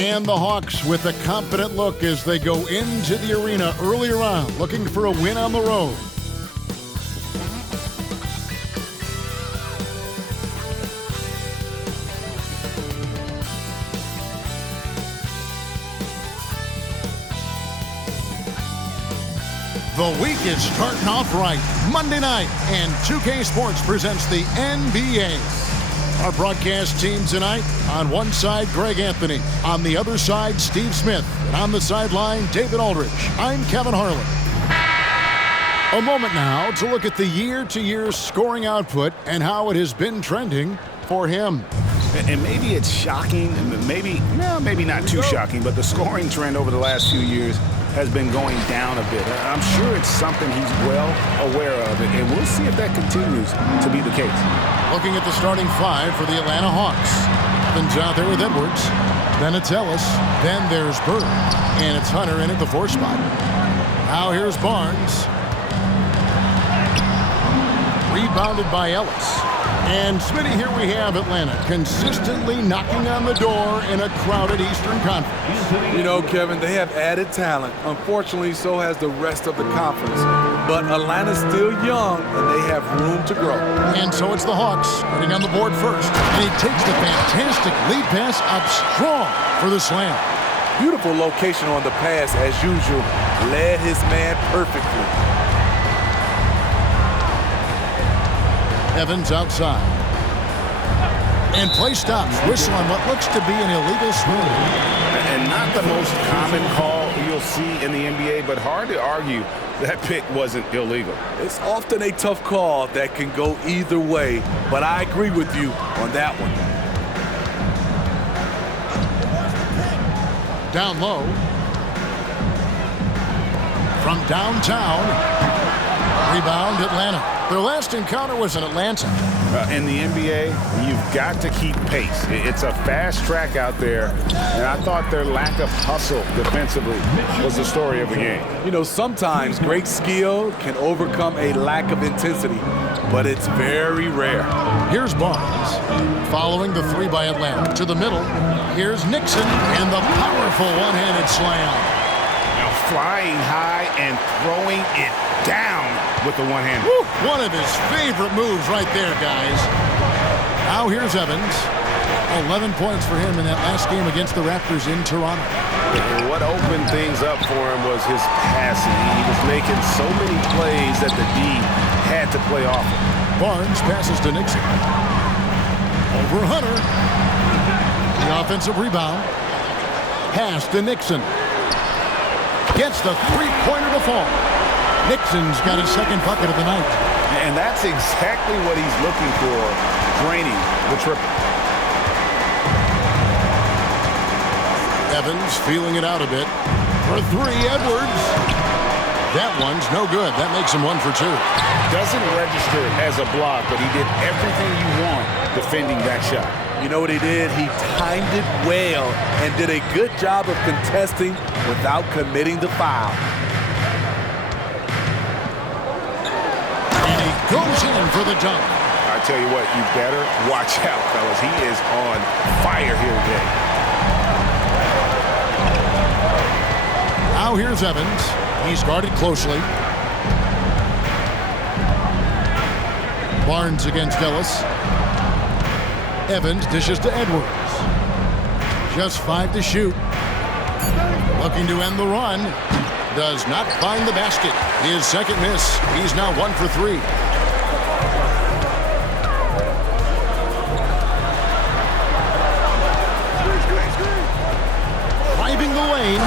And the Hawks with a confident look as they go into the arena earlier on, looking for a win on the road. The week is starting off right. Monday night, and 2K Sports presents the NBA. Our broadcast team tonight, on one side, Greg Anthony. On the other side, Steve Smith. And on the sideline, David Aldridge. I'm Kevin Harlan. A moment now to look at the year-to-year scoring output and how it has been trending for him. And maybe it's shocking, maybe not too shocking, but the scoring trend over the last few years has been going down a bit. I'm sure it's something he's well aware of, and we'll see if that continues to be the case. Looking at the starting five for the Atlanta Hawks. Evans out there with Edwards. Then it's Ellis. Then there's Bird. And it's Hunter in at the 4 spot. Now here's Barnes. Rebounded by Ellis. And Smitty, here we have Atlanta consistently knocking on the door in a crowded Eastern Conference. You know, Kevin, they have added talent. Unfortunately, so has the rest of the conference. But Atlanta's still young, and they have room to grow. And so it's the Hawks getting on the board first. And he takes the fantastic lead pass up strong for the slam. Beautiful location on the pass, as usual. Led his man perfectly. Evans outside. And play stops. Whistle on what looks to be an illegal swing. And not the most common call you'll see in the NBA, but hard to argue that pick wasn't illegal. It's often a tough call that can go either way, but I agree with you on that one. Down low. From downtown. Rebound, Atlanta. Their last encounter was in Atlanta. In the NBA, you've got to keep pace. It's a fast track out there, and I thought their lack of hustle defensively was the story of the game. You know, sometimes great skill can overcome a lack of intensity, but it's very rare. Here's Barnes, following the 3 by Atlanta. To the middle, here's Nixon, and the powerful one-handed slam. Now flying high and throwing it down with the one hand. One of his favorite moves right there, guys. Now here's Evans. 11 points for him in that last game against the Raptors in Toronto. And what opened things up for him was his passing. He was making so many plays that the D had to play off him. Barnes passes to Nixon. Over Hunter. The offensive rebound. Pass to Nixon. Gets the three-pointer to fall. Nixon's got his second bucket of the night. And that's exactly what he's looking for, draining the triple. Evans feeling it out a bit. For 3, Edwards. That one's no good. That makes him 1 for 2. Doesn't register as a block, but he did everything you want defending that shot. You know what he did? He timed it well and did a good job of contesting without committing the foul. Goes in for the dunk. I tell you what, you better watch out, fellas. He is on fire here today. Now here's Evans. He's guarded closely. Barnes against Ellis. Evans dishes to Edwards. Just 5 to shoot. Looking to end the run. Does not find the basket. His second miss. He's now 1 for 3. Driving the lane.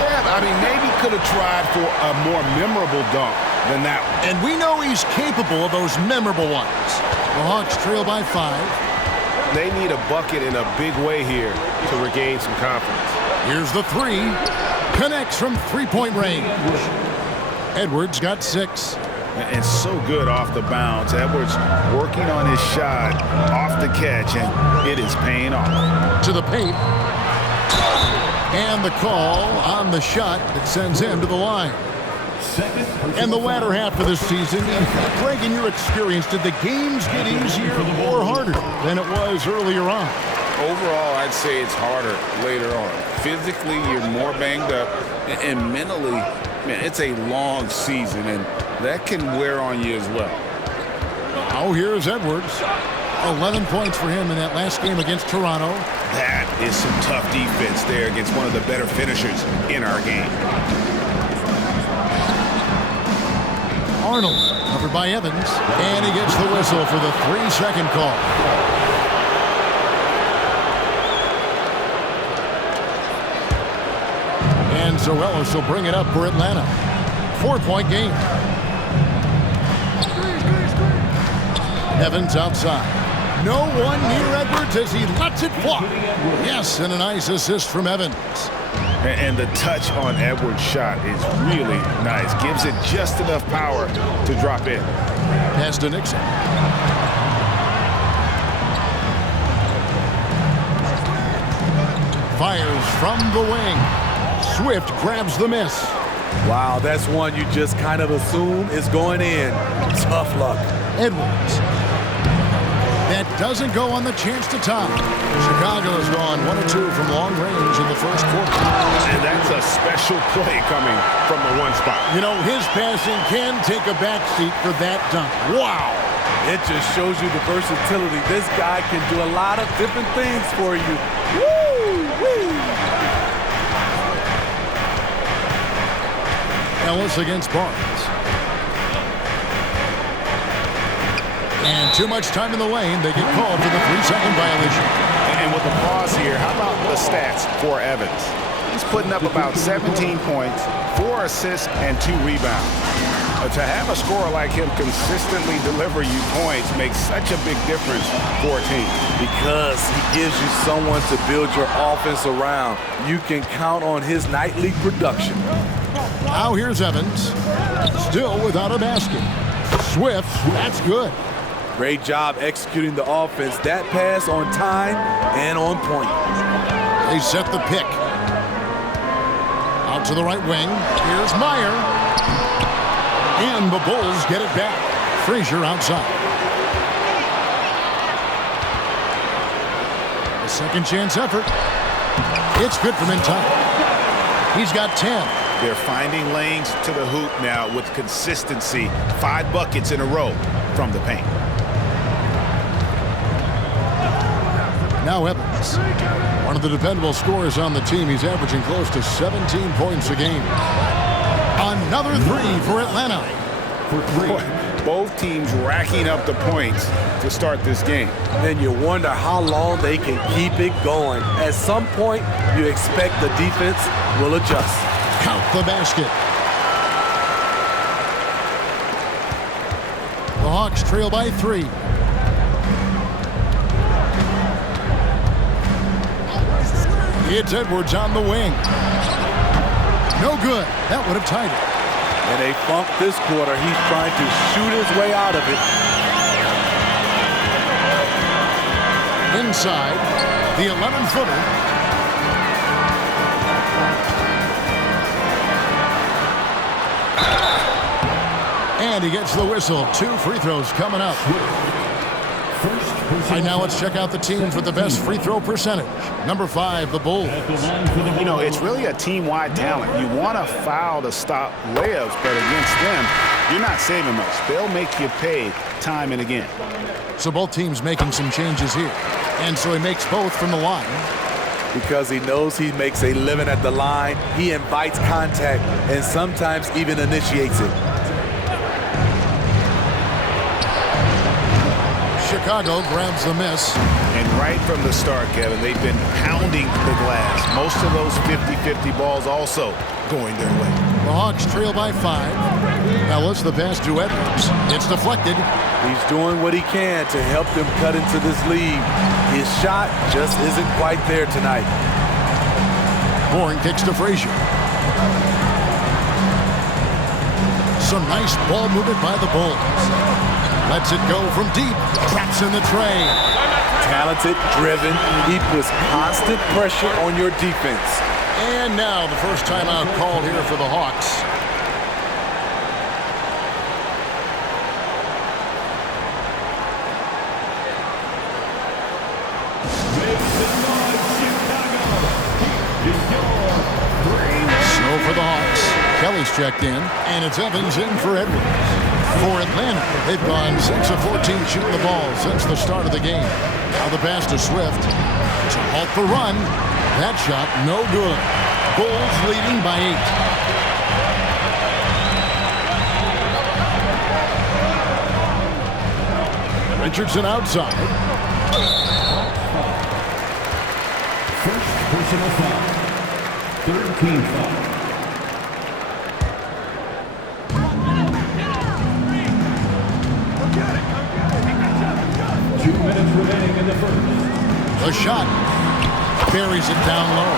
Yeah, I mean, maybe could have tried for a more memorable dunk than that one. And we know he's capable of those memorable ones. The Hawks trail by 5. They need a bucket in a big way here to regain some confidence. Here's the 3. Connects from 3-point range. Edwards got 6. And so good off the bounce. Edwards working on his shot off the catch, and it is paying off. To the paint. And the call on the shot that sends him to the line. And the latter half of the season, Greg, in your experience, did the games get easier or harder than it was earlier on? Overall, I'd say it's harder later on. Physically, you're more banged up, and mentally, man, it's a long season, and that can wear on you as well. Oh, here's Edwards. 11 points for him in that last game against Toronto. That is some tough defense there against one of the better finishers in our game. Arnold, covered by Evans, and he gets the whistle for the 3-second call. And so Ellis will bring it up for Atlanta. 4-point game. Evans outside. No one near Edwards as he lets it fly. Yes, and a nice assist from Evans. And the touch on Edwards' shot is really nice. Gives it just enough power to drop in. Pass to Nixon. Fires from the wing. Swift grabs the miss. Wow, that's one you just kind of assume is going in. Tough luck. Edwards. That doesn't go on the chance to tie. Chicago has gone 1 of 2 from long range in the first quarter. And that's a special play coming from the one spot. You know, his passing can take a backseat for that dunk. Wow. It just shows you the versatility. This guy can do a lot of different things for you. Woo-wee. Ellis against Barnes. And too much time in the lane. They get called for the 3-second violation. And with the pause here, how about the stats for Evans? He's putting up about 17 points, 4 assists, and 2 rebounds. To have a scorer like him consistently deliver you points makes such a big difference for a team. Because he gives you someone to build your offense around. You can count on his nightly production. Now here's Evans. Still without a basket. Swift, that's good. Great job executing the offense. That pass on time and on point. They set the pick. Out to the right wing. Here's Meyer. And the Bulls get it back. Frazier outside. A second chance effort. It's good from in time. He's got 10. They're finding lanes to the hoop now with consistency. 5 buckets in a row from the paint. Now Evans, one of the dependable scorers on the team. He's averaging close to 17 points a game. Another 3 for Atlanta. Boy, both teams racking up the points to start this game. And you wonder how long they can keep it going. At some point, you expect the defense will adjust. Count the basket. The Hawks trail by 3. It's Edwards on the wing. No good. That would have tied it. And they funk this quarter. He's trying to shoot his way out of it. Inside, the 11-footer. And he gets the whistle. 2 free throws coming up. Right now, let's check out the teams with the best free throw percentage. Number 5, the Bulls. You know, it's really a team-wide talent. You want to foul to stop layups, but against them, you're not saving much. They'll make you pay time and again. So both teams making some changes here. And so he makes both from the line. Because he knows he makes a living at the line, he invites contact and sometimes even initiates it. Chicago grabs the miss. And right from the start, Kevin, they've been pounding the glass. Most of those 50-50 balls also going their way. The Hawks trail by 5. Ellis, the pass to Edwards. It's deflected. He's doing what he can to help them cut into this lead. His shot just isn't quite there tonight. Bourne kicks to Frazier. Some nice ball movement by the Bulls. Lets it go from deep. Traps in the tray. Talented, driven. He puts constant pressure on your defense. And now the first timeout called here for the Hawks. for the Hawks. Kelly's checked in, and it's Evans in for Edwards. For Atlanta, they've gone 6 of 14 shooting the ball since the start of the game. Now the pass to Swift to halt the run. That shot no good. Bulls leading by 8. Richardson outside. First personal foul. Third team foul. Remaining in the first. The shot buries it down low.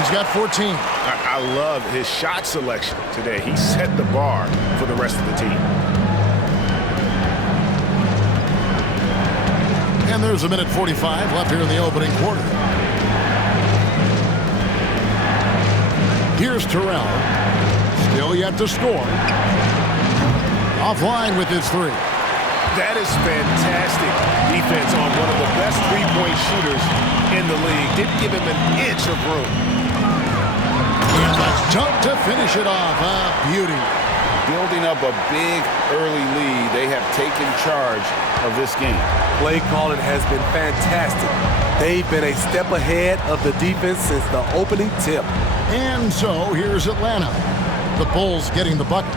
He's got 14. I love his shot selection today. He set the bar for the rest of the team. And there's a minute 45 left here in the opening quarter. Here's Terrell. Still yet to score. Offline with his three. That is fantastic defense on one of the best three-point shooters in the league. Didn't give him an inch of room. And the dunk to finish it off. Beauty. Building up a big early lead, they have taken charge of this game. Play calling has been fantastic. They've been a step ahead of the defense since the opening tip. And so here's Atlanta. The Bulls getting the bucket.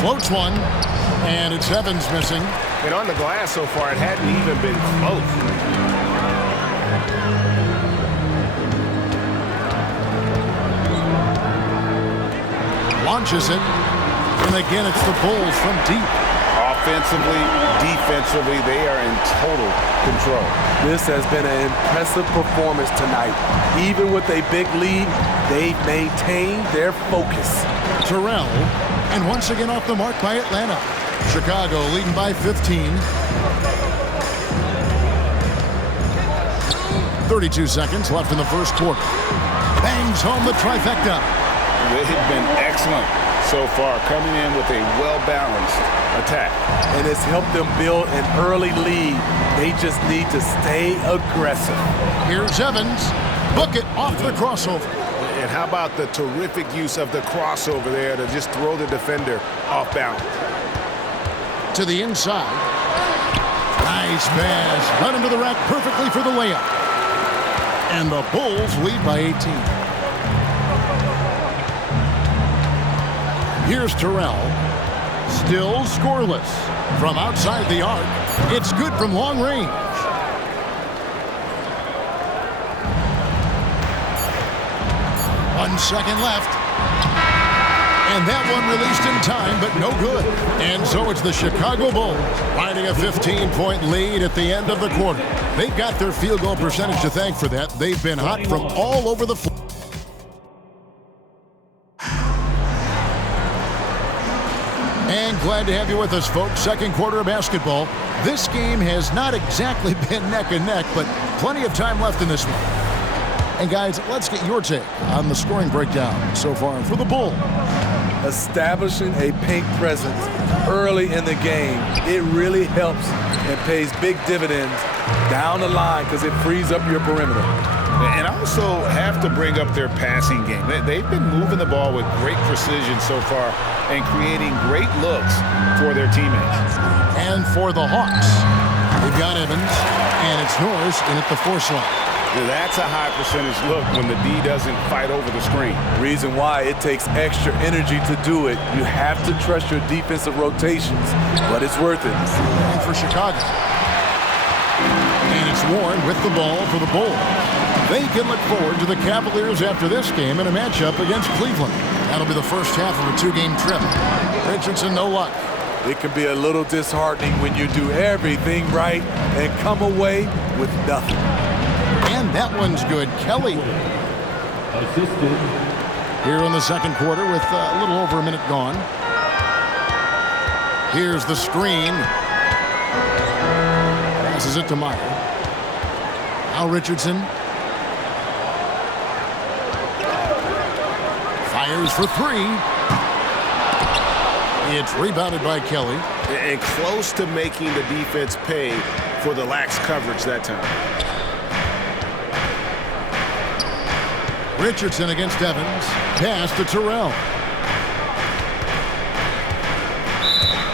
Floats one, and it's Evans missing. And on the glass so far, it hadn't even been close. Launches it, and again it's the Bulls from deep. Offensively, defensively, they are in total control. This has been an impressive performance tonight. Even with a big lead, they've maintained their focus. Terrell, and once again off the mark by Atlanta. Chicago leading by 15. 32 seconds left in the first quarter. Bangs home the trifecta. They've been excellent so far, coming in with a well-balanced attack. And it's helped them build an early lead. They just need to stay aggressive. Here's Evans. Book it off the crossover. And how about the terrific use of the crossover there to just throw the defender off balance. To the inside. Nice pass. Run into the rack perfectly for the layup. And the Bulls lead by 18. Here's Terrell. Still scoreless. From outside the arc. It's good from long range. One second left. And that one released in time, but no good. And so it's the Chicago Bulls riding a 15-point lead at the end of the quarter. They've got their field goal percentage to thank for that. They've been hot from all over the floor. And glad to have you with us, folks. Second quarter of basketball. This game has not exactly been neck and neck, but plenty of time left in this one. And guys, let's get your take on the scoring breakdown so far for the Bulls. Establishing a paint presence early in the game, it really helps and pays big dividends down the line because it frees up your perimeter. And also have to bring up their passing game. They've been moving the ball with great precision so far and creating great looks for their teammates. And for the Hawks, they've got Evans, and it's Norris in at the 4 slot. That's a high percentage look when the D doesn't fight over the screen. Reason why it takes extra energy to do it. You have to trust your defensive rotations, but it's worth it. And for Chicago. And it's Warren with the ball for the Bulls. They can look forward to the Cavaliers after this game in a matchup against Cleveland. That'll be the first half of a 2-game trip. Richardson, no luck. It can be a little disheartening when you do everything right and come away with nothing. And that one's good. Kelly Assisted. here in the second quarter with a little over a minute gone. Here's the screen. Passes it to Meyer. Now Richardson. Fires for 3. It's rebounded by Kelly. And close to making the defense pay for the lax coverage that time. Richardson against Evans. Pass to Terrell.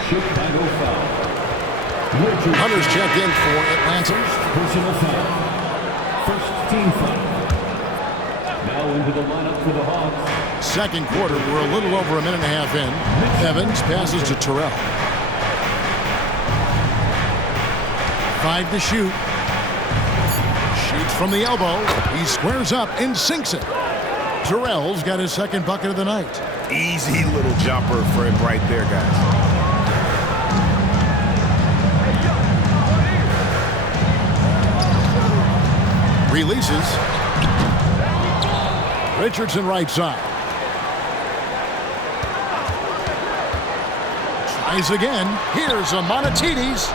Chicago foul. Hunter's checked in for Atlanta. Personal foul. First team foul. Now into the lineup for the Hawks. Second quarter, we're a little over a minute and a half in. Evans passes to Terrell. 5 to shoot. Shoots from the elbow. He squares up and sinks it. Terrell's got his second bucket of the night. Easy little jumper for him right there, guys. Releases. Richardson right side. Tries again. Here's a Monatides.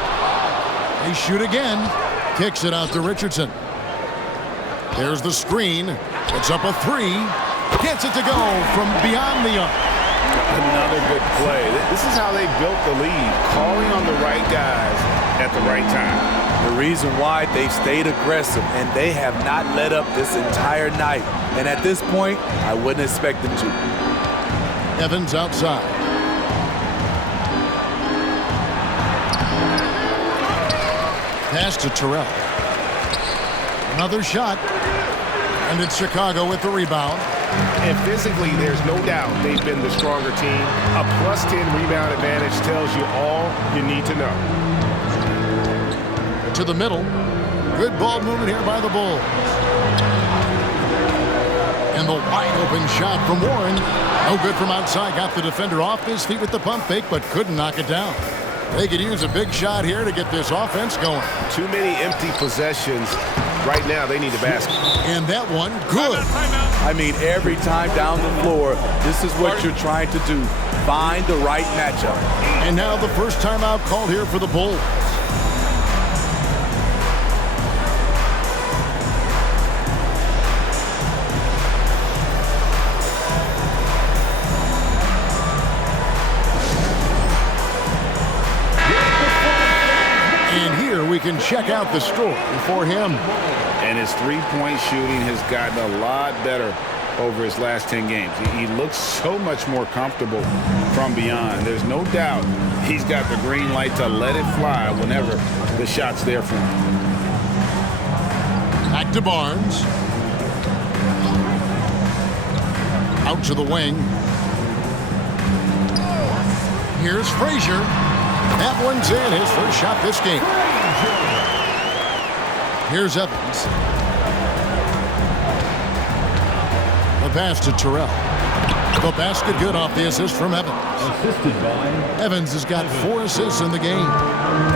They shoot again. Kicks it out to Richardson. There's the screen. It's up a 3. Gets it to go from beyond the arc. Another good play. This is how they built the lead, calling on the right guys at the right time. The reason why they've stayed aggressive and they have not let up this entire night. And at this point, I wouldn't expect them to. Evans outside. Pass to Terrell. Another shot. And it's Chicago with the rebound. And physically, there's no doubt they've been the stronger team. A +10 rebound advantage tells you all you need to know. To the middle. Good ball movement here by the Bulls. And the wide open shot from Warren. No good from outside. Got the defender off his feet with the pump fake, but couldn't knock it down. They could use a big shot here to get this offense going. Too many empty possessions. Right now, they need a basket. And that one, good. I mean, every time down the floor, this is what you're trying to do. Find the right matchup. And now the first timeout called here for the Bulls. We can check out the story for him. And his three-point shooting has gotten a lot better over his last 10 games. He looks so much more comfortable from beyond. There's no doubt he's got the green light to let it fly whenever the shot's there for him. Back to Barnes. Out to the wing. Here's Frazier. That one's in. His first shot this game. Here's Evans. The pass to Terrell. The basket good off the assist from Evans. Assisted by Evans has got 4 assists in the game.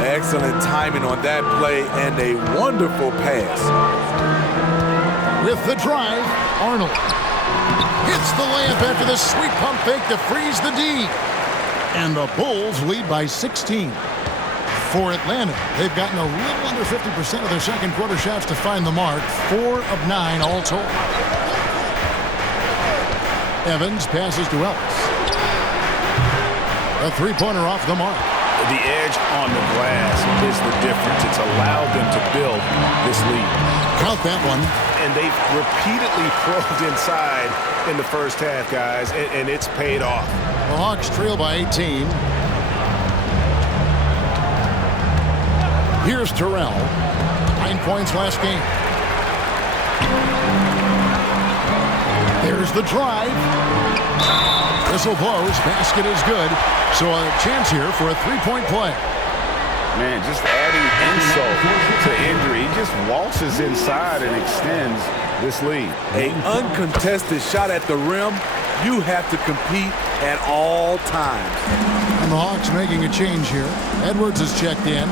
Excellent timing on that play and a wonderful pass. With the drive, Arnold hits the layup after the sweet pump fake to freeze the D. And the Bulls lead by 16. For Atlanta, they've gotten a little under 50% of their second quarter shots to find the mark. 4 of 9 all told. Evans passes to Ellis. A three-pointer off the mark. The edge on the glass is the difference. It's allowed them to build this lead. Count that one. And they've repeatedly probed inside in the first half, guys, and it's paid off. The Hawks trail by 18. Here's Terrell. 9 points last game. There's the drive. Whistle blows. Basket is good. So a chance here for a three-point play. Man, just adding insult to injury. He just waltzes inside and extends this lead. An uncontested shot at the rim. You have to compete at all times. And the Hawks making a change here. Edwards is checked in.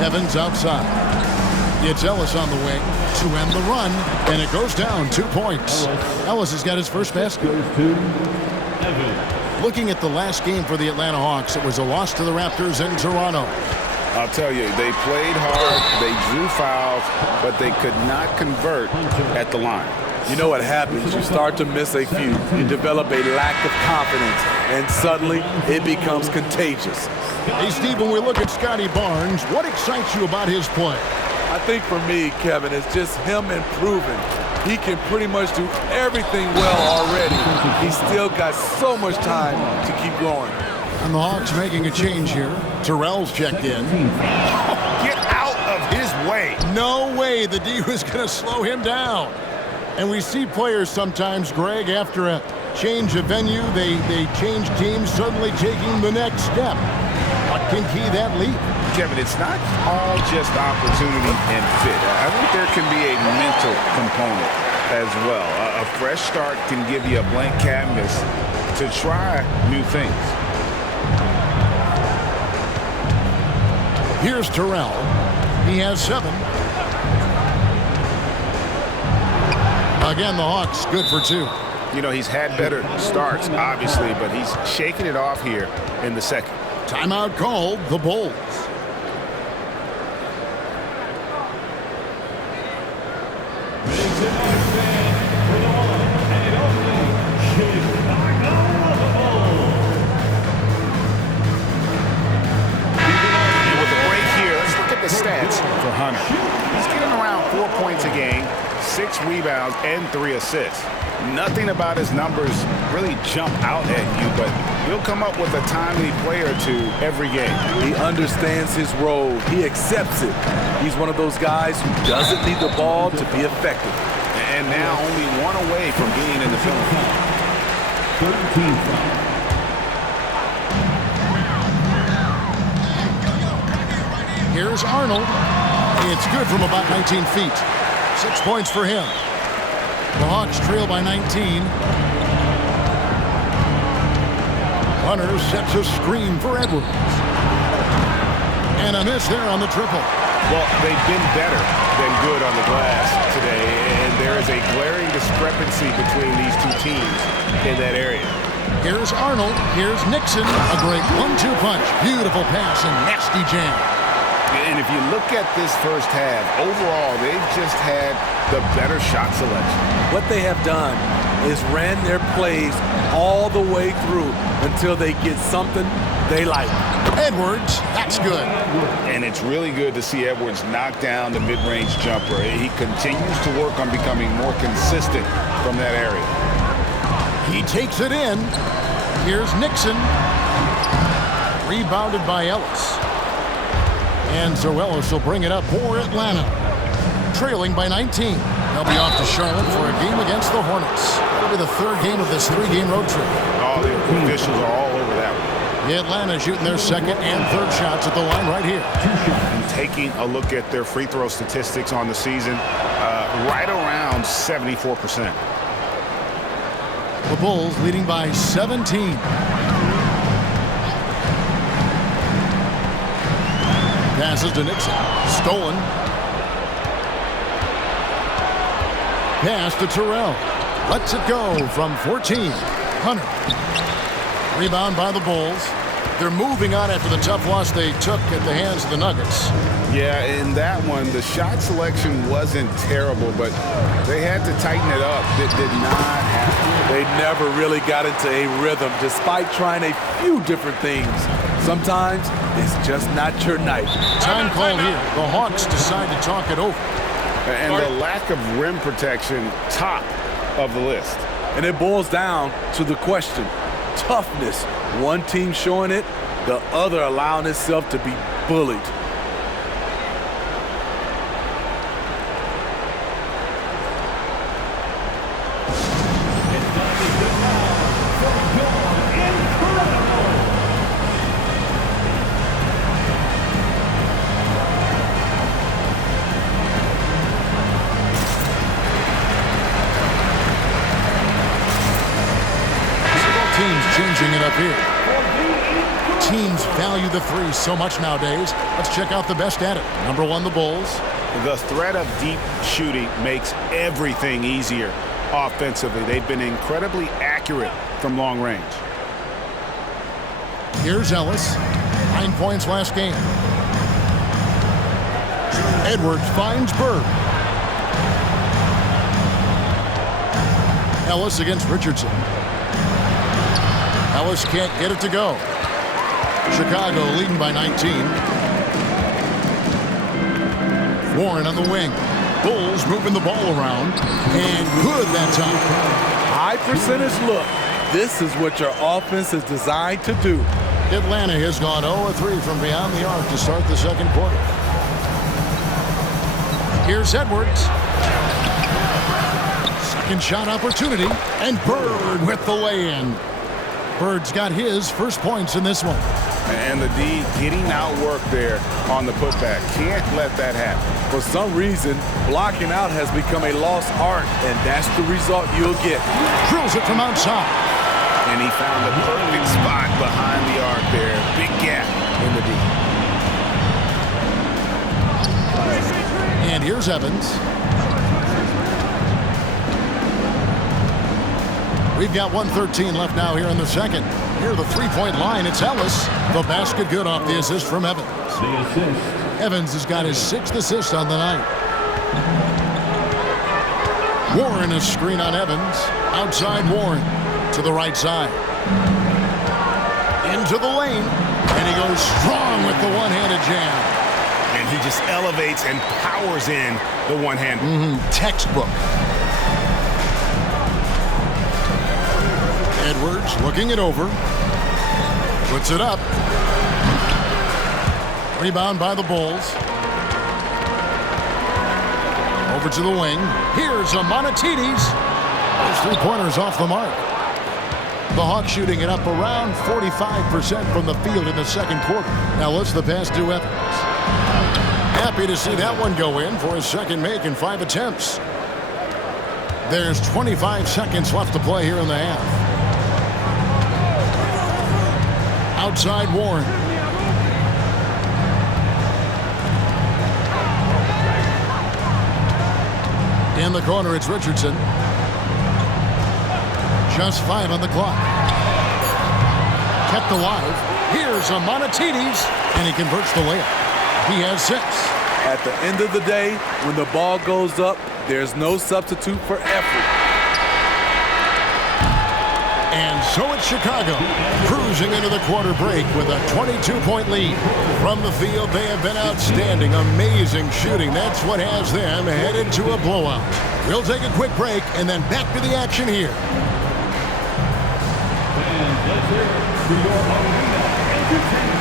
Evans outside. It's Ellis on the wing to end the run, and it goes down 2 points. Ellis has got his first basket. goes to Evans. Looking at the last game for the Atlanta Hawks, it was a loss to the Raptors in Toronto. I'll tell you, they played hard, they drew fouls, but they could not convert at the line. You know what happens? You start to miss a few. You develop a lack of confidence, and suddenly it becomes contagious. Hey, Steve, when we look at Scotty Barnes, what excites you about his play? I think for me, Kevin, it's just him improving. He can pretty much do everything well already. He's still got so much time to keep growing. And the Hawks making a change here. Terrell's checked in. Get out of his way. No way the D was going to slow him down. And we see players sometimes, Greg, after a change of venue, they change teams, suddenly taking the next step. What can key that leap? Kevin, it's not all just opportunity and fit. I think there can be a mental component as well. A fresh start can give you a blank canvas to try new things. Here's Terrell. He has 7. Again, the Hawks good for 2. You know, he's had better starts, obviously, but he's shaking it off here in the second. Timeout called, the Bulls. Stats for Hunter. He's getting around 4 points a game, 6 rebounds, and 3 assists. Nothing about his numbers really jump out at you, but he'll come up with a timely play or two every game. He understands his role. He accepts it. He's one of those guys who doesn't need the ball to be effective. And now only 1 away from being in the penalty. 13 foul. Here's Arnold. It's good from about 19 feet. 6 points for him. The Hawks trail by 19. Hunter sets a screen for Edwards. And a miss there on the triple. Well, they've been better than good on the glass today, and there is a glaring discrepancy between these two teams in that area. Here's Arnold. Here's Nixon. A great 1-2 punch. Beautiful pass and nasty jam. And if you look at this first half, overall, they've just had the better shot selection. What they have done is ran their plays all the way through until they get something they like. Edwards, that's good. And it's really good to see Edwards knock down the mid-range jumper. He continues to work on becoming more consistent from that area. He takes it in. Here's Nixon. Rebounded by Ellis. And Zoelos will bring it up for Atlanta. Trailing by 19. They'll be off to Charlotte for a game against the Hornets. It'll be the 3rd game of this 3-game road trip. All the officials are all over that one. Atlanta shooting their 2nd and 3rd shots at the line right here. And taking a look at their free throw statistics on the season, right around 74%. The Bulls leading by 17. Passes to Nixon. Stolen. Pass to Terrell. Lets it go from 14. Hunter. Rebound by the Bulls. They're moving on after the tough loss they took at the hands of the Nuggets. Yeah, in that one, the shot selection wasn't terrible, but they had to tighten it up. It did not happen. They never really got into a rhythm, despite trying a few different things. Sometimes it's just not your night. Time called here. The Hawks decide to talk it over. And the lack of rim protection, top of the list. And it boils down to the question, toughness. One team showing it, the other allowing itself to be bullied. Changing it up here. Teams value the 3 so much nowadays. Let's check out the best at it. Number 1, the Bulls. The threat of deep shooting makes everything easier offensively. They've been incredibly accurate from long range. Here's Ellis. 9 points last game. Edwards finds Bird. Ellis against Richardson. Ellis can't get it to go. Chicago leading by 19. Warren on the wing. Bulls moving the ball around. And good that time. High percentage look. This is what your offense is designed to do. Atlanta has gone 0-3 from beyond the arc to start the second quarter. Here's Edwards. Second shot opportunity. And Bird with the lay-in. Bird's got his first points in this one. And the D getting outworked there on the putback. Can't let that happen. For some reason, blocking out has become a lost art, and that's the result you'll get. Drills it from outside. And he found the perfect spot behind the arc there. Big gap in the D. And here's Evans. We've got 1:13 left now here in the second. Near the three-point line, it's Ellis. The basket good off the assist from Evans. The assist. Evans has got his 6th assist on the night. Warren, a screen on Evans. Outside Warren to the right side. Into the lane. And he goes strong with the one-handed jam. And he just elevates and powers in the one-hand. Textbook. Edwards looking it over. Puts it up. Rebound by the Bulls. Over to the wing. Here's Amonatides. Those three-pointers off the mark. The Hawks shooting it up around 45% from the field in the second quarter. Now let's the pass to Evans. Happy to see that one go in for his second make in 5 attempts. There's 25 seconds left to play here in the half. Outside Warren. In the corner, it's Richardson. Just 5 on the clock. Kept alive. Here's Amonatides, and he converts the layup. He has 6. At the end of the day, when the ball goes up, there's no substitute for effort. And so it's Chicago, cruising into the quarter break with a 22-point lead. From the field, they have been outstanding, amazing shooting. That's what has them headed to a blowout. We'll take a quick break and then back to the action here. And let's hear it for your Arena Entertainment.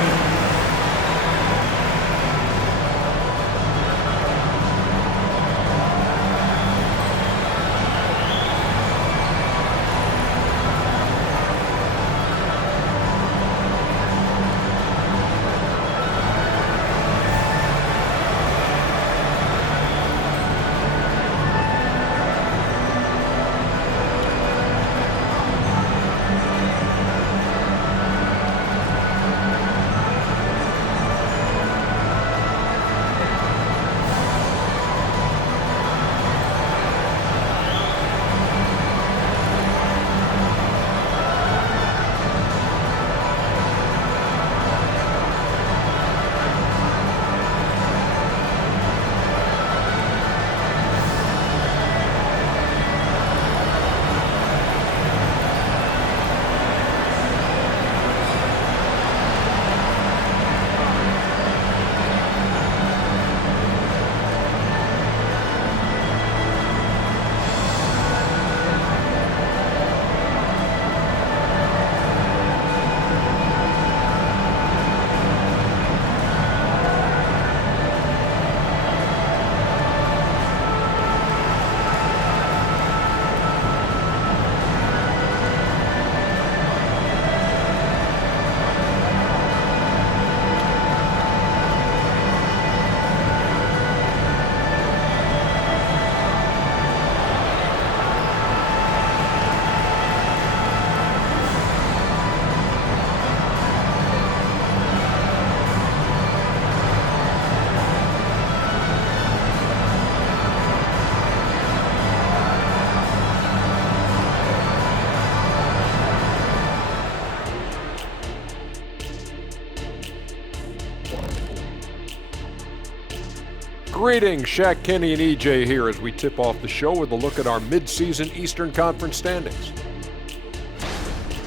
Greetings, Shaq, Kenny, and EJ here as we tip off the show with a look at our mid-season Eastern Conference standings.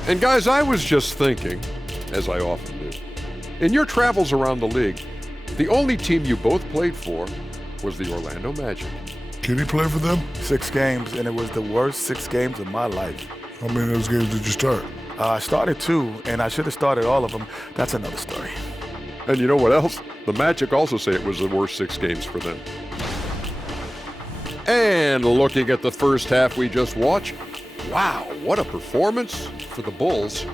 And guys, I was just thinking, as I often do, in your travels around the league, the only team you both played for was the Orlando Magic. Can he play for them? 6 games, and it was the worst 6 games of my life. How many of those games did you start? I started 2, and I should have started all of them. That's another story. And you know what else? The Magic also say it was the worst 6 games for them. And looking at the first half we just watched, wow, what a performance for the Bulls.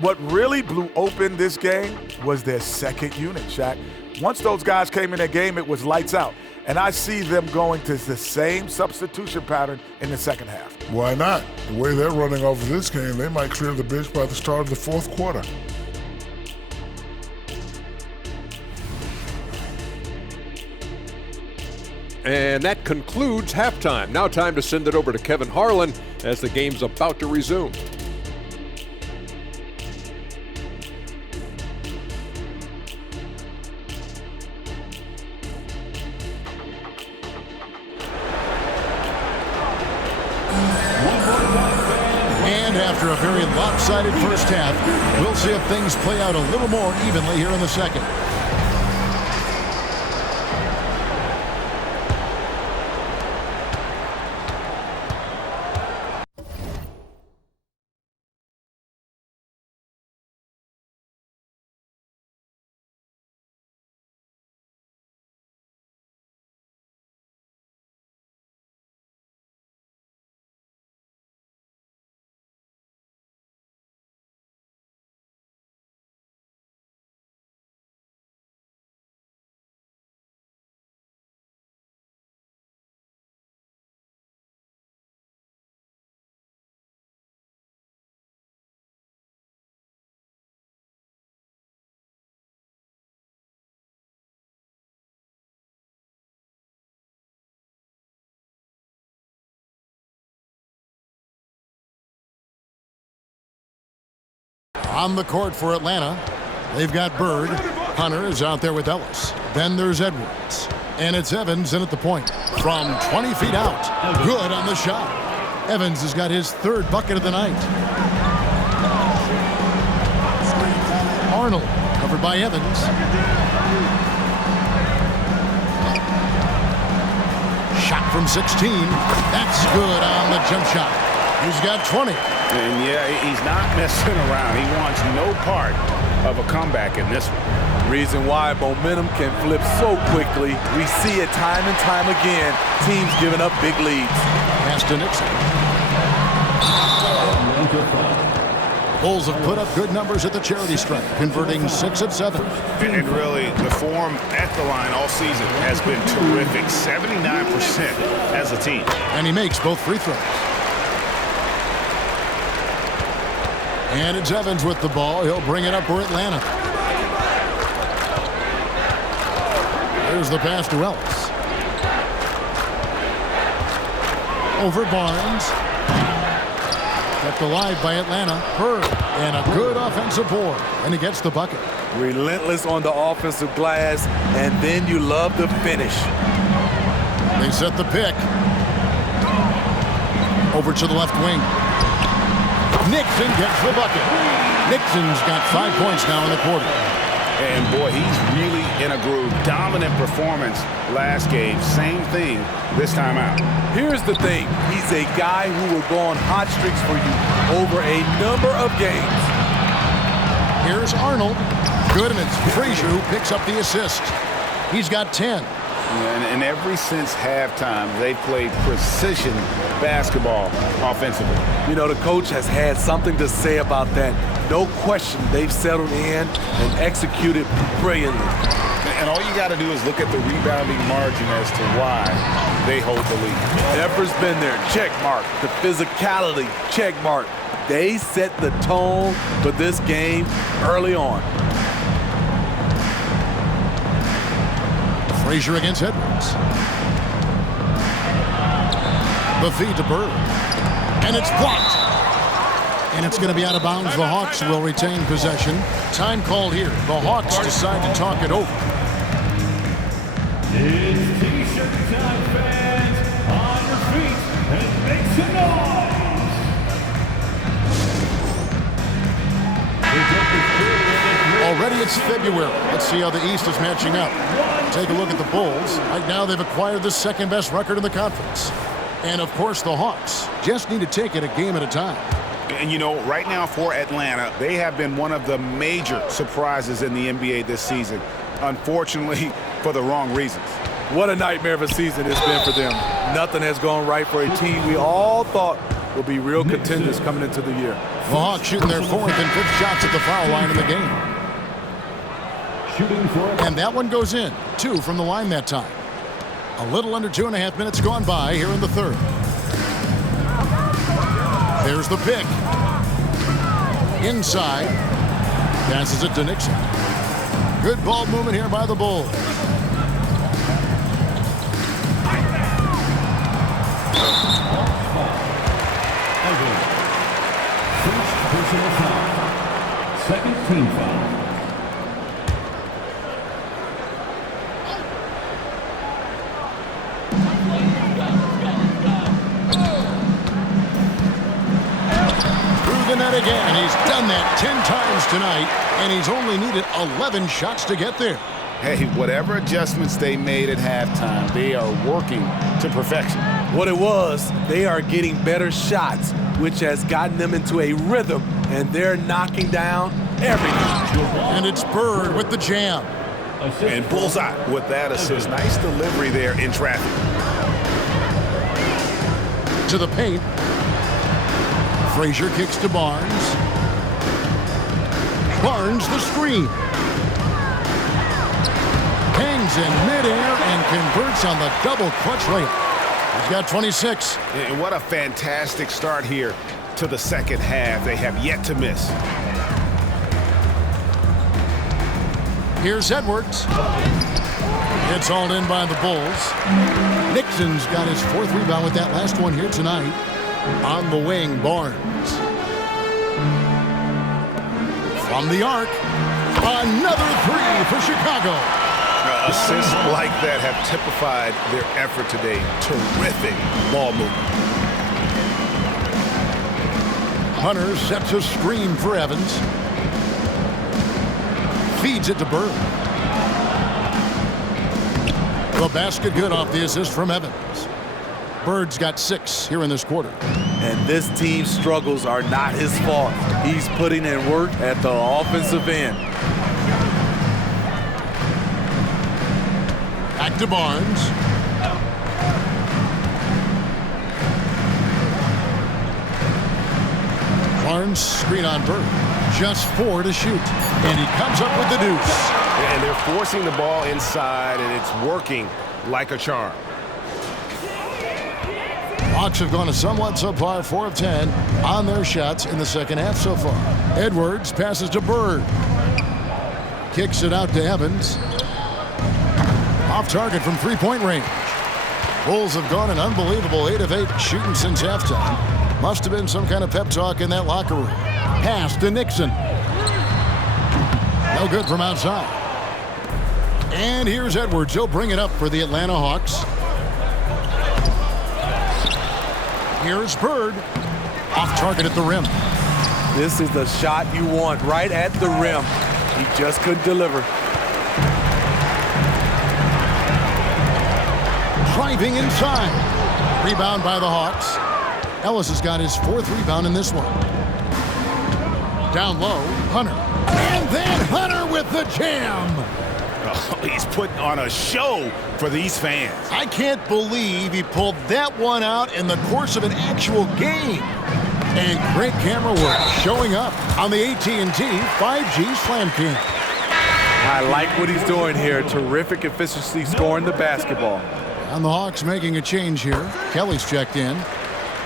What really blew open this game was their second unit, Shaq. Once those guys came in that game, it was lights out. And I see them going to the same substitution pattern in the second half. Why not? The way they're running off of this game, they might clear the bench by the start of the fourth quarter. And that concludes halftime. Now time to send it over to Kevin Harlan as the game's about to resume. And after a very lopsided first half, we'll see if things play out a little more evenly here in the second. On the court for Atlanta, they've got Bird. Hunter is out there with Ellis. Then there's Edwards. And it's Evans in at the point. From 20 feet out. Good on the shot. Evans has got his 3rd bucket of the night. Arnold, covered by Evans. Shot from 16. That's good on the jump shot. He's got 20. And yeah, he's not messing around. He wants no part of a comeback in this one. Reason why momentum can flip so quickly. We see it time and time again. Teams giving up big leads. Pass to Nixon. Bulls have put up good numbers at the charity stripe, converting 6 of 7. And really, the form at the line all season has been terrific. 79% as a team. And he makes both free throws. And it's Evans with the ball. He'll bring it up for Atlanta. There's the pass to Ellis. Over Barnes. Kept alive by Atlanta. Bird. And a good offensive board. And he gets the bucket. Relentless on the offensive glass, and then you love the finish. They set the pick. Over to the left wing. Nixon gets the bucket. Nixon's got 5 points now in the quarter. And boy, he's really in a groove. Dominant performance last game. Same thing this time out. Here's the thing. He's a guy who will go on hot streaks for you over a number of games. Here's Arnold. Good, and it's Frazier who picks up the assist. He's got 10. And ever since halftime, they played precision basketball offensively. You know, the coach has had something to say about that. No question, they've settled in and executed brilliantly. And all you got to do is look at the rebounding margin as to why they hold the lead. Effort's been there, check mark. The physicality, check mark. They set the tone for this game early on. Frazier against Edwards. The feed to Bird. And it's blocked. And it's going to be out of bounds. The Hawks will retain possession. Time called here. The Hawks decide to talk it over. It's T-shirt time, fans. On your feet and make some noise. Already it's February. Let's see how the East is matching up. Take a look at the Bulls. Right now, they've acquired the second-best record in the conference. And, of course, the Hawks just need to take it a game at a time. And, you know, right now for Atlanta, they have been one of the major surprises in the NBA this season. Unfortunately, for the wrong reasons. What a nightmare of a season it's been for them. Nothing has gone right for a team we all thought would be real contenders coming into the year. The Hawks shooting their 4th and 5th shots at the foul line in the game. And that one goes in. 2 from the line that time. A little under 2.5 minutes gone by here in the third. There's the pick. Inside. Passes it to Nixon. Good ball movement here by the Bulls. First personal foul. Second team foul. That again. He's done that 10 times tonight, and he's only needed 11 shots to get there. Hey, whatever adjustments they made at halftime, they are working to perfection. What it was, they are getting better shots, which has gotten them into a rhythm, and they're knocking down everything. And it's Bird with the jam. And bullseye with that assist. Nice delivery there in traffic. To the paint. Frazier kicks to Barnes. Barnes the screen. Hangs in midair and converts on the double clutch layup. He's got 26. And what a fantastic start here to the second half. They have yet to miss. Here's Edwards. It's hauled in by the Bulls. Nixon's got his 4th rebound with that last one here tonight. On the wing, Barnes. From the arc, another 3 for Chicago. Assists like that have typified their effort today. Terrific ball movement. Hunter sets a screen for Evans. Feeds it to Bird. The basket good off the assist from Evans. Bird's got 6 here in this quarter. And this team's struggles are not his fault. He's putting in work at the offensive end. Back to Barnes. Barnes screen on Bird. Just 4 to shoot. And he comes up with the deuce. And they're forcing the ball inside, and it's working like a charm. Hawks have gone a somewhat subpar 4 of 10 on their shots in the second half so far. Edwards passes to Bird. Kicks it out to Evans. Off target from 3-point range. Bulls have gone an unbelievable 8 of 8 shooting since halftime. Must have been some kind of pep talk in that locker room. Pass to Nixon. No good from outside. And here's Edwards. He'll bring it up for the Atlanta Hawks. Here's Bird. Off target at the rim. This is the shot you want right at the rim. He just couldn't deliver. Driving inside. Rebound by the Hawks. Ellis has got his 4th rebound in this one. Down low, Hunter. And then Hunter with the jam. Oh, he's putting on a show for these fans. I can't believe he pulled that one out in the course of an actual game. And great camera work showing up on the AT&T 5G Slam Cam. I like what he's doing here. Terrific efficiency scoring the basketball. And the Hawks making a change here. Kelly's checked in.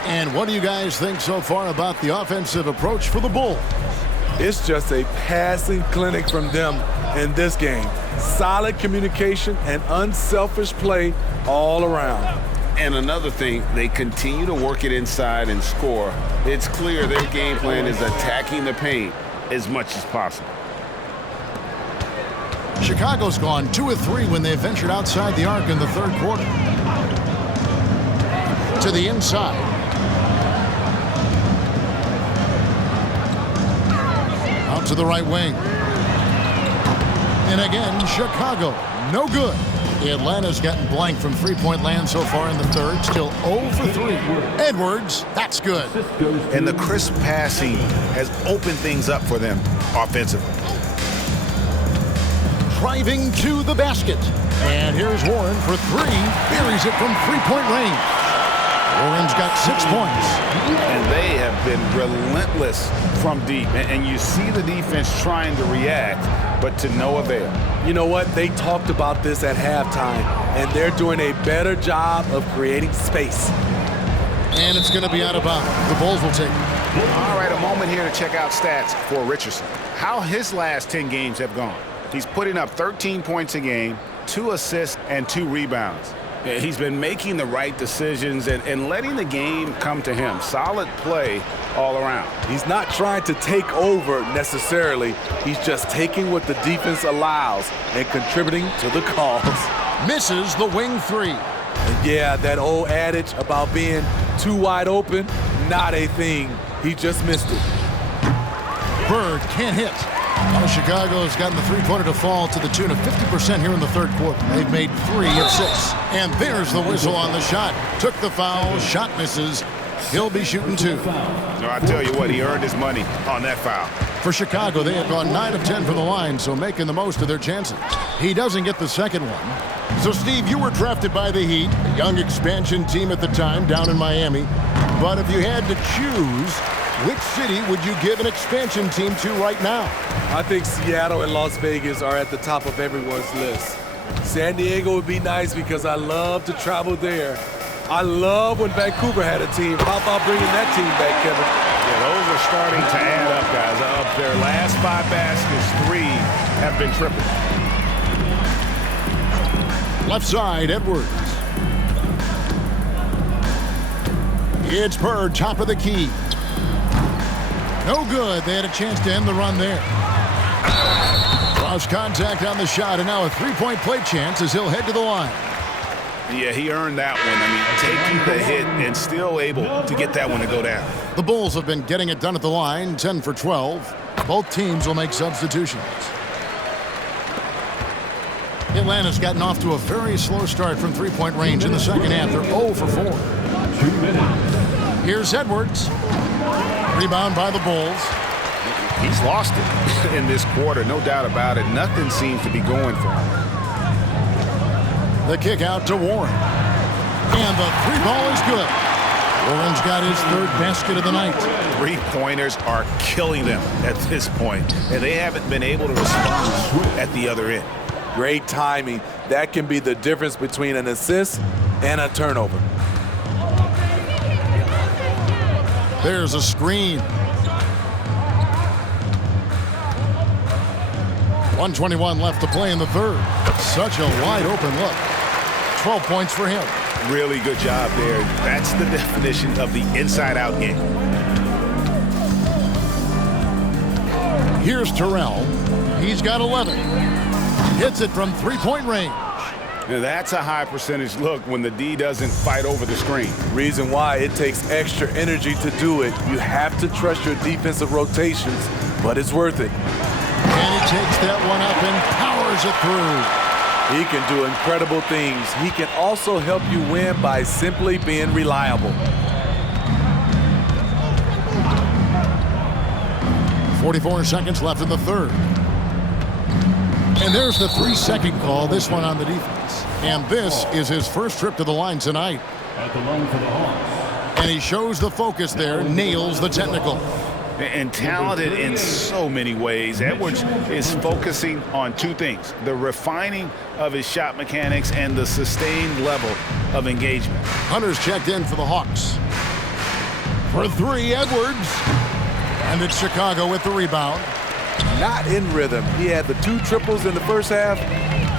And what do you guys think so far about the offensive approach for the Bulls? It's just a passing clinic from them in this game. Solid communication and unselfish play all around. And another thing, they continue to work it inside and score. It's clear their game plan is attacking the paint as much as possible. Chicago's gone 2 of 3 when they ventured outside the arc in the third quarter. To the inside. Out to the right wing. And again, Chicago, no good. Atlanta's gotten blank from three-point land so far in the third. Still 0 for 3. Edwards, that's good. And the crisp passing has opened things up for them offensively. Driving to the basket. And here's Warren for 3. Buries it from three-point range. Warren's got 6 points. And they have been relentless from deep. And you see the defense trying to react, but to no avail. You know what? They talked about this at halftime, and they're doing a better job of creating space. And it's going to be out of bounds. The Bulls will take it. All right, a moment here to check out stats for Richardson. How his last 10 games have gone. He's putting up 13 points a game, 2 assists, and 2 rebounds. He's been making the right decisions and letting the game come to him. Solid play all around. He's not trying to take over necessarily. He's just taking what the defense allows and contributing to the cause. Misses the wing 3. And yeah, that old adage about being too wide open, not a thing. He just missed it. Bird can't hit. Well, Chicago has gotten the three-pointer to fall to the tune of 50% here in the third quarter. They've made 3 of 6. And there's the whistle on the shot. Took the foul. Shot misses. He'll be shooting 2. No, I tell you what, he earned his money on that foul. For Chicago, they have gone 9 of 10 from the line, so making the most of their chances. He doesn't get the second one. So, Steve, you were drafted by the Heat, a young expansion team at the time down in Miami. But if you had to choose, which city would you give an expansion team to right now? I think Seattle and Las Vegas are at the top of everyone's list. San Diego would be nice because I love to travel there. I love when Vancouver had a team. How about bringing that team back, Kevin? Yeah, those are starting to add up, guys. Of their last 5 baskets, 3 have been triple. Left side, Edwards. It's Bird, top of the key. No good. They had a chance to end the run there. Lost contact on the shot, and now a three-point play chance as he'll head to the line. Yeah, he earned that one. I mean, taking the hit and still able to get that one to go down. The Bulls have been getting it done at the line, 10 for 12. Both teams will make substitutions. Atlanta's gotten off to a very slow start from three-point range in the second half. They're 0 for 4. 2 minutes. Here's Edwards. Rebound by the Bulls. He's lost it in this quarter, no doubt about it. Nothing seems to be going for him. The kick out to Warren. And the three ball is good. Warren's got his 3rd basket of the night. 3-pointers are killing them at this point, and they haven't been able to respond at the other end. Great timing. That can be the difference between an assist and a turnover. There's a screen. 1:21 left to play in the third. Such a wide open look. 12 points for him. Really good job there. That's the definition of the inside-out game. Here's Terrell. He's got 11. Hits it from three-point range. Now that's a high percentage look when the D doesn't fight over the screen. Reason why it takes extra energy to do it. You have to trust your defensive rotations, but it's worth it. And he takes that one up and powers it through. He can do incredible things. He can also help you win by simply being reliable. 44 seconds left in the third. And there's the 3-second call, this one on the defense. And this is his first trip to the line tonight. At the line for the Hawks. And he shows the focus there, nails the technical. And talented in so many ways. Edwards is focusing on 2 things: the refining of his shot mechanics and the sustained level of engagement. Hunter's checked in for the Hawks. For 3, Edwards. And it's Chicago with the rebound. Not in rhythm. He had the 2 triples in the first half,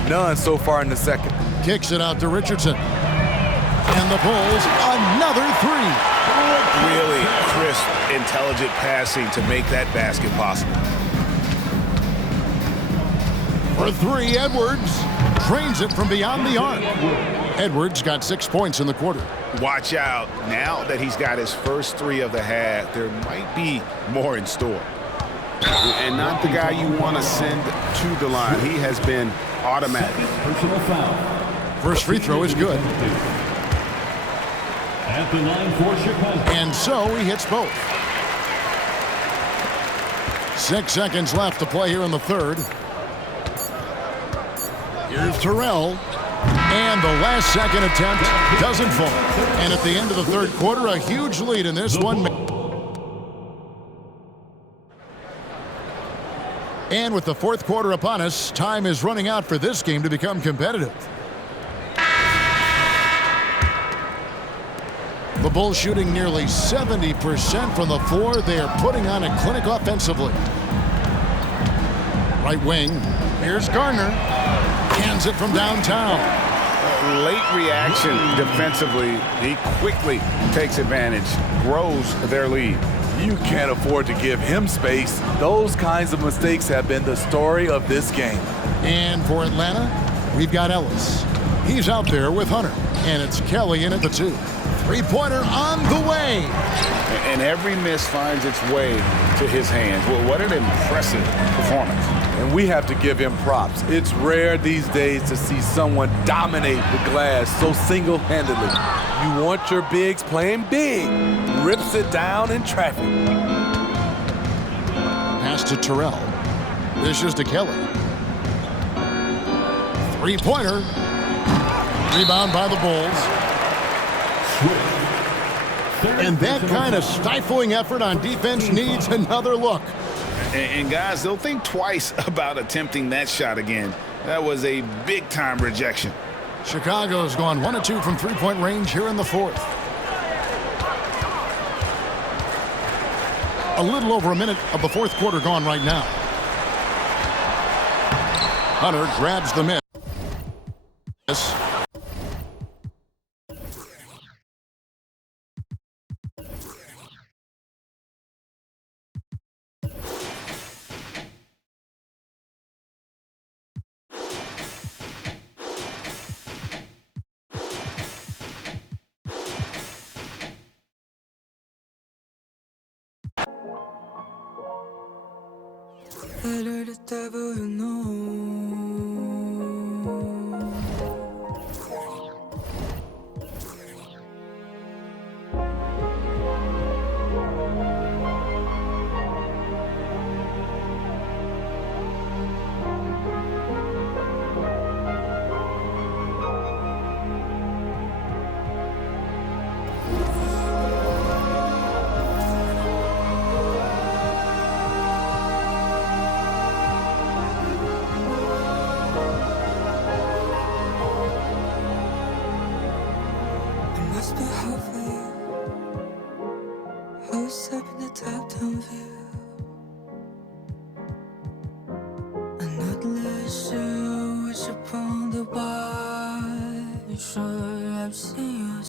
none so far in the second. Kicks it out to Richardson. And the Bulls, another 3. Really crisp, intelligent passing to make that basket possible. For 3, Edwards drains it from beyond the arc. Edwards got 6 points in the quarter. Watch out. Now that he's got his first 3 of the half, there might be more in store. And not the guy you want to send to the line. He has been automatic. Personal foul. First free throw is good. At the line for Chicago. And so he hits both. 6 seconds left to play here in the third. Here's Terrell. And the last second attempt doesn't fall. And at the end of the third quarter, a huge lead in this one. And with the fourth quarter upon us, time is running out for this game to become competitive. The Bulls shooting nearly 70% from the floor. They are putting on a clinic offensively. Right wing. Here's Garner. Hands it from downtown. Late reaction defensively. He quickly takes advantage, grows their lead. You can't afford to give him space. Those kinds of mistakes have been the story of this game. And for Atlanta, we've got Ellis. He's out there with Hunter. And it's Kelly in at the 2. Three-pointer on the way. And every miss finds its way to his hands. Well, what an impressive performance. And we have to give him props. It's rare these days to see someone dominate the glass so single-handedly. You want your bigs playing big. Rips it down in traffic. Pass to Terrell. Dishes to Kelly. Three-pointer. Rebound by the Bulls. And that kind of stifling effort on defense needs another look. And guys, they'll think twice about attempting that shot again. That was a big-time rejection. Chicago's gone 1 of 2 from three-point range here in the fourth. A little over a minute of the fourth quarter gone right now. Hunter grabs the miss. A little devil, you know. Must be halfway. House up in the top-down view. I'm not really sure which upon the bar. Sure, I've seen you.